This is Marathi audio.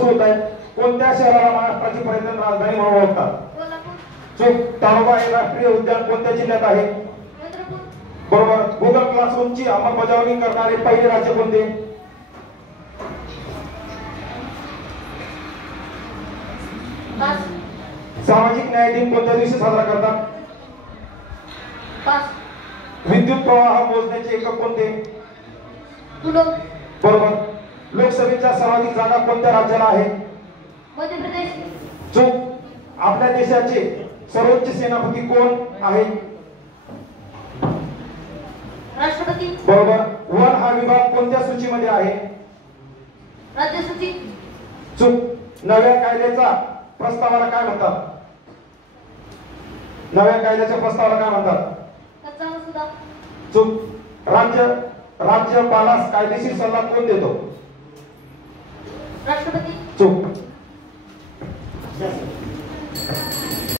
सुरू होत आहे. कोणत्या शहराला महाराष्ट्राची पर्यटन राजधानी म्हणून ओळखतात? चूक. ताडोबा हे राष्ट्रीय उद्यान कोणत्या जिल्ह्यात आहे? बरोबर. गुगल क्लासरूमची अंमलबजावणी करणारे पहिले राज्य कोणते? सामाजिक न्याय दिन कोणत्या दिवशी साजरा करतात? विद्युत प्रवाह मोजण्याचे एकक कोणते? बरोबर. लोकसभेच्या सर्वाधिक जागा कोणत्या राज्याला आहे? मध्य प्रदेश. चूक. आपल्या देशाचे सर्वोच्च सेनापती कोण आहे? राष्ट्रपती. बरोबर. वन हा विभाग कोणत्या सूचीमध्ये आहे? राज्य सूची. चूक. नव्या कायद्याचा प्रस्तावाला काय म्हणतात? नव्या कायद्याच्या प्रस्तावाला काय म्हणतात? कच्चा मसुदा. चूक. राज्यपालास कायदेशीर सल्ला कोण देतो? राष्ट्रपती.